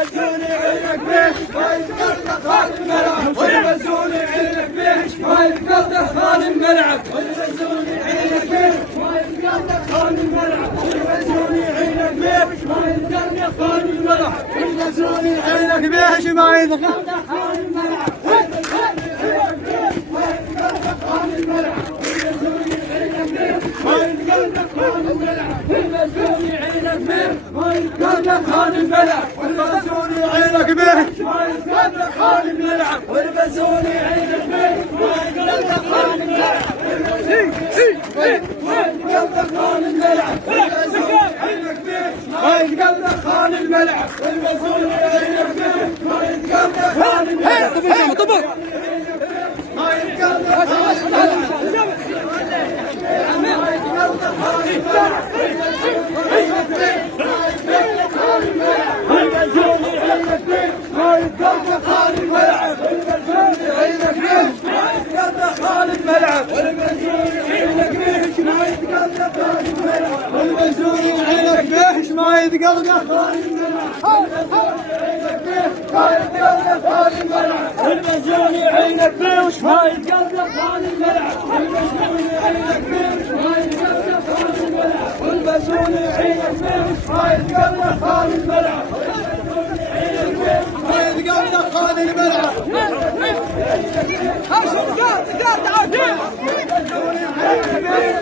والبزون عينك بيه ما يتقطع خان الملعب والبزون عينك بيه ما يتقطع خان الملعب والبزون عينك بيه ما يتقطع خان الملعب والبزون عينك بيه ما يتقطع خان الملعب والبزون عينك بيه ما يتقطع خان الملعب والبزون عينك بيه ما يتقطع خان الملعب والبزون عينك بيه ما يتقطع خان الملعب والبزون عينك بيه ما يتقطع خان الملعب يتقطع خان الملعب والبزون عينك بيه ما يتقطع خان الملعب والبزون عينك بيه ما يتقطع خان الملعب طبق ما يتقطع خان الملعب والبزون عينك بيه ما يتقطع خان الملعب والبزون عينك بيه ما يتقطع خان الملعب والبزون عينك بيه ما يتقطع خان الملعب والبزون عينك بيه ما يتقطع خان الملعب والبزون عينك بيه ما يتقطع خان الملعب والبزون عينك بيه ما يتقطع خان الملعب ما يتقطع خان الملعب والبزون عينك بيه